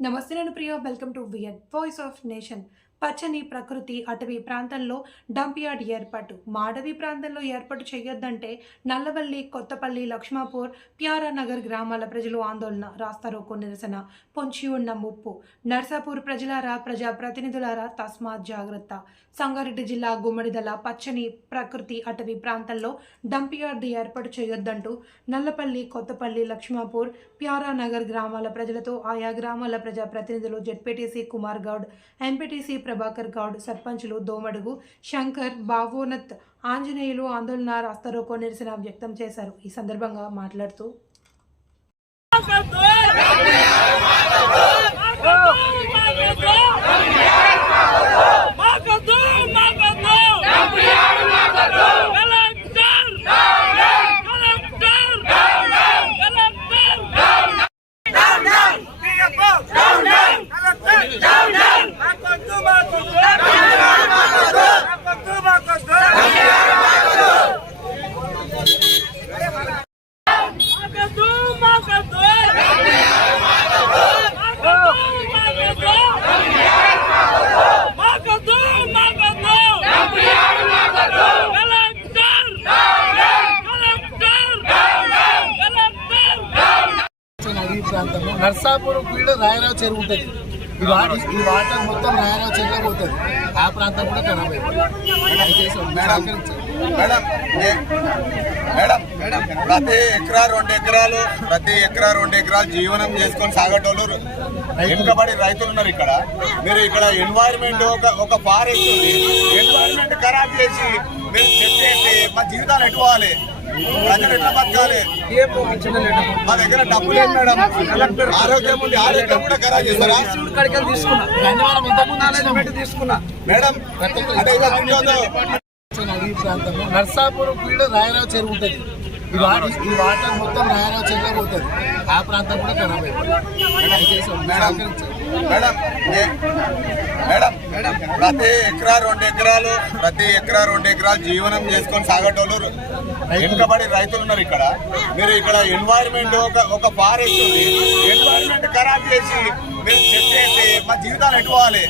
నమస్తే నేను Priya welcome to V N voice of nation పచ్చని ప్రకృతి అటవీ ప్రాంతంలో డంప్ యార్డ్ ఏర్పాటు. మాడవి ప్రాంతంలో ఏర్పాటు చేయొద్దంటే నల్లవల్లి కొత్తపల్లి లక్ష్మాపూర్ ప్యారానగర్ గ్రామాల ప్రజలు ఆందోళన రాస్తారోకో నిరసన పొంచి ఉన్న ముప్పు. నర్సాపూర్ ప్రజలారా ప్రజా ప్రతినిధులారా తస్మాత్ జాగ్రత్త. సంగారెడ్డి జిల్లా గుమ్మడిదల పచ్చని ప్రకృతి అటవీ ప్రాంతంలో డంప్ యార్డ్ ఏర్పాటు చేయొద్దంటూ నల్లపల్లి కొత్తపల్లి లక్ష్మాపూర్ ప్యారానగర్ గ్రామాల ప్రజలతో ఆయా గ్రామాల ప్రజా ప్రతినిధులు జెడ్పీటీసీ కుమార్ గౌడ్ ఎంపీటీసీ ప్రభాకర్ గౌడ్ సర్పంచులు దోమడుగు శంకర్ బావోనత్ ఆంజనేయులు ఆందోళన రాస్తారోకో నిరసన వ్యక్తం చేశారు. ఈ సందర్భంగా మాట్లాడుతూ అడవి ప్రాంతము. నర్సాపురం వీడు రాయరావు చెరువు ఉంటుంది. ఈ వాటర్ ఈ వాటర్ మొత్తం రాయరావు చెరువులో పోతుంది. ఆ ప్రాంతం కూడా ఖరాబ్. మేడం మేడం మేడం ప్రతి ఎకరా రెండు ఎకరాలు ప్రతి ఎకరా రెండు ఎకరాలు జీవనం చేసుకొని సాగేటోళ్ళు వెనుకబడి రైతులు ఉన్నారు ఇక్కడ. మీరు ఇక్కడ ఎన్వైరన్మెంట్ ఒక ఒక ఫారెస్ట్ ఎన్వైరన్మెంట్ ఖరాబ్ చేసి మీరు చెప్పేసి మా జీవితాలు ఎట్టుకోవాలి ప్రజలు ఎట్లా బతకాలి? మా దగ్గర డబ్బు లేదు మేడం? ఆరోగ్యం ఉంది ఆరోగ్యం కూడా ఖరాబ్ చేస్తారా తీసుకున్నా మేడం అంటే నర్సాపురం వీడు రాయరావు చెరువు ఉంటుంది. ఈ వాటర్ ఈ వాటర్ మొత్తం రాయరావు చెరువులో పోతుంది. ఆ ప్రాంతం కూడా ఖరాబ్ సహకరించండి. మేడం మేడం మేడం ప్రతి ఎకరా రెండు ఎకరాలు ప్రతి ఎకరా రెండు ఎకరాలు జీవనం చేసుకొని సాగేటోళ్ళు వెనుకబడి రైతులు ఉన్నారు ఇక్కడ. మీరు ఇక్కడ ఎన్వైరన్మెంట్ ఒక ఒక ఫారెస్ట్ ఉంది. ఎన్వైరన్మెంట్ ఖరాబ్ చేసి మీరు చెప్పేసి మా జీవితాలు ఎట్టుకోవాలి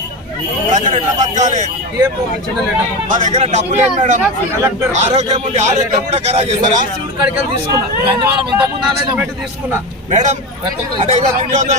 ప్రజలు ఎట్లా బతకాలి? మా దగ్గర డబ్బు లేదు మేడం. ఆరోగ్యం ఉంది. ఆరోగ్యం కూడా ఖరాబ్ చేస్తారా? తీసుకున్నా. మేడం అంటే తింటుందో